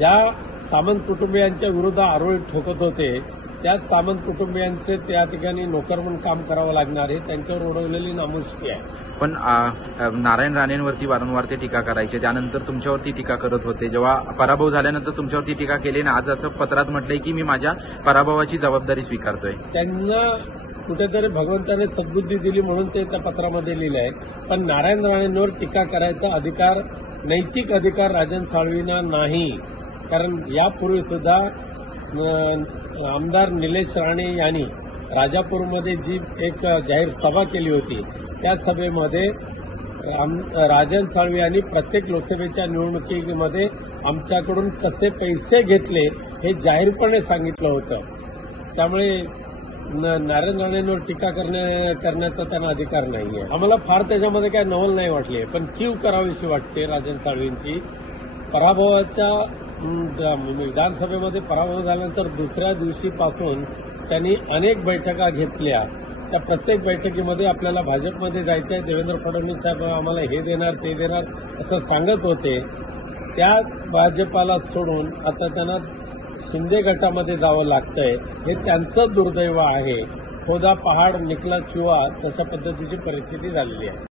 ज्या सामंत कुटुंबियांच्या विरुद्ध आरोळी ठोकत होते त्याच सामंत कुटुंबियांचे त्या ठिकाणी नोकर म्हणून काम करावं लागणार आहे, त्यांच्यावर ओढवलेली नामुष्की आहे. पण नारायण राणेंवरती वारंवार ते टीका करायचे, त्यानंतर तुमच्यावरती टीका करत होते. जेव्हा पराभव झाल्यानंतर तुमच्यावरती टीका केली आणि आज असं पत्रात म्हटलंय की मी माझ्या पराभवाची जबाबदारी स्वीकारतोय. त्यांना कुठेतरी भगवंताने सद्बुद्धी दिली म्हणून ते त्या पत्रामध्ये लिहिलं आहे. पण नारायण राणेंवर टीका करायचा अधिकार, नैतिक अधिकार राजन साळवींना नाही. कारण यापूर्वी सुद्धा आमदार निलेश राणे यांनी राजापूरमध्ये जी एक जाहीर सभा केली होती त्या सभेमध्ये राजन साळवी यांनी प्रत्येक लोकसभेच्या निवडणुकीमध्ये आमच्याकडून कसे पैसे घेतले हे जाहीरपणे सांगितलं होतं. त्यामुळे नारायण राणेंवर टीका करण्याचा त्यांना अधिकार नाहीये. आम्हाला फार त्याच्यामध्ये काय नवल नाही वाटली, पण कीव करावीशी वाटते राजन साळवींची. पराभवाच्या विधानसभेमध्ये पराभव झाल्यानंतर दुसऱ्या दिवशीपासून त्यांनी अनेक बैठका घेतल्या. त्या प्रत्येक बैठकीमध्ये आपल्याला भाजपमध्ये जायचं आहे, देवेंद्र फडणवीस साहेब आम्हाला हे देणार ते देणार असं सांगत होते. त्या भाजपाला सोडून आता त्यांना शिंदे गटामध्ये जावं लागतंय. हे त्यांचं दुर्दैव आहे. खोदा पहाड निकला चुआ तशा पद्धतीची परिस्थिती झालेली आहे.